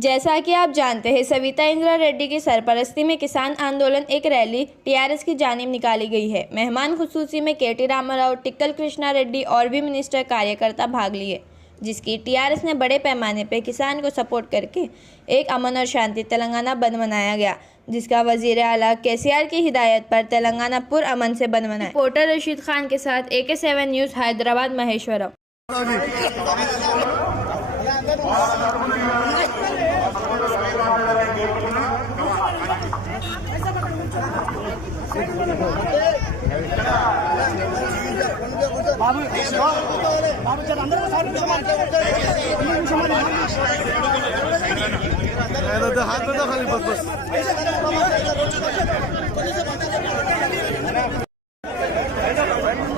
जैसा कि आप जानते हैं, सविता इंदिरा रेड्डी की सरपरस्ती में किसान आंदोलन एक रैली टीआरएस की जानिब निकाली गई है। मेहमान खुसूसी में केटी रामाराव, टिक्कल कृष्णा रेड्डी और भी मिनिस्टर कार्यकर्ता भाग लिए, जिसकी टीआरएस ने बड़े पैमाने पर किसान को सपोर्ट करके एक अमन और शांति तेलंगाना बंद मनाया गया, जिसका वजीर आला केसीआर की हिदायत पर तेलंगाना पुरअमन से बंद मनाया। रिपोर्टर रशीद खान के साथ AK7 न्यूज़ हैदराबाद महेश्वरम। हाथ में खाली बस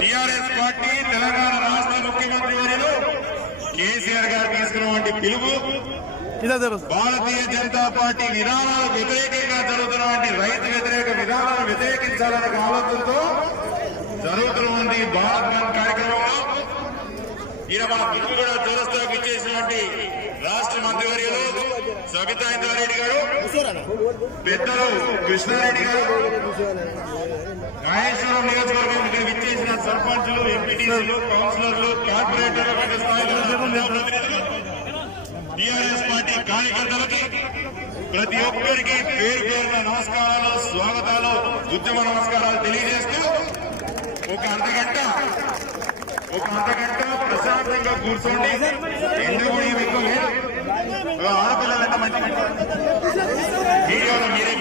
టీఆర్ఎస్ పార్టీ తెలంగాణ రాష్ట్ర ముఖ్యమంత్రి వర్యులు కేసీఆర్ గారు తీసుకున్నటువంటి పిలుపు, భారతీయ జనతా పార్టీ విధానాలకు వ్యతిరేకంగా జరుగుతున్నటువంటి రైతు వ్యతిరేక విధానాలను వ్యతిరేకించాలనే ఆలోచనతో జరుగుతున్నటువంటి భారత్ బంద్ కార్యక్రమంలో ఈయన మన పిలుపుగూడ చౌరస్తాకు ఇచ్చేసినటువంటి రాష్ట్ర మంత్రివర్యులు సబితా ఇంద్రారెడ్డి గారు, పెద్దలు కృష్ణారెడ్డి గారు, మహేశ్వరం నియోజకవర్గం విచ్చేసిన సర్పంచులు, ఎంపీటీసీలు, కౌన్సిలర్లు, కార్పొరేటర్లు, వివిధ స్థాయిలో ప్రతినిధులు, టీఆర్ఎస్ పార్టీ కార్యకర్తలకి ప్రతి ఒక్కరికి పేరు పేరున నమస్కారాలు, స్వాగతాలు, ఉద్యమ నమస్కారాలు తెలియజేస్తూ ఒక అర్ధగంట ప్రశాంతంగా కూర్చోండి. ఎందుకు మీకు ఆడపిల్లలంటే మంచి వీడియోలో మీరే